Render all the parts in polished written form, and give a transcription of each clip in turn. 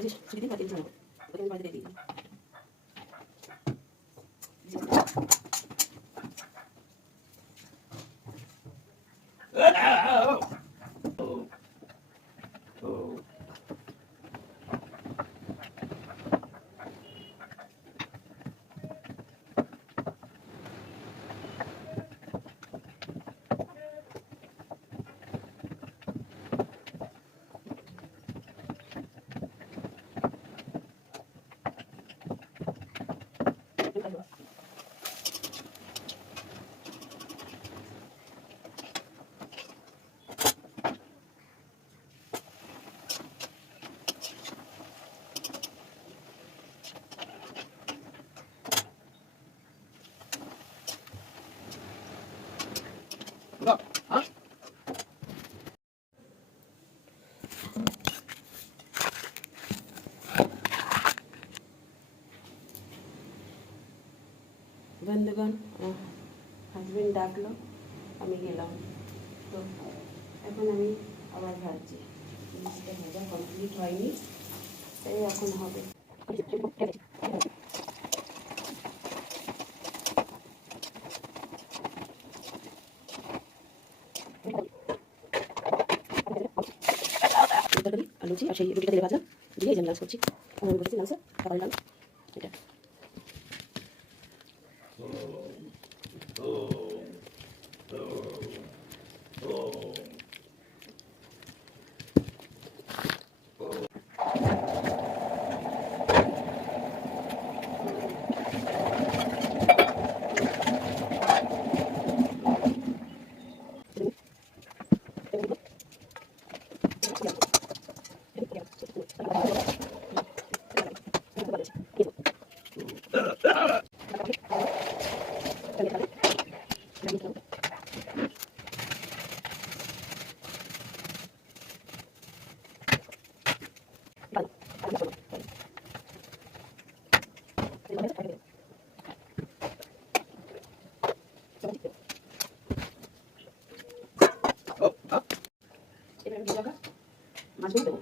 আজকে ছুটি দিন বা 3 দিন হবে, ওকে আমি বাড়িতে দিয়ে দিই। বন্ধুগণ, হাজবেন্ড ডাকলো, আমি গেলাম। তো এখন আমি আবার ভাজছি, জিনিসটা ভাজা কমপ্লিট হয়নি, তাই এখন হবে। আর লুচি আর সেই রুটিটা তেলে ভাজা দিয়ে আমি লাঞ্চ করছি। আমি বসেছি লাঞ্চে, খাবার লাঞ্চ এটা। মাছগুলো দেবো।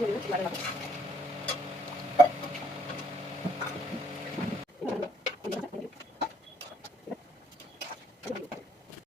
Thank you.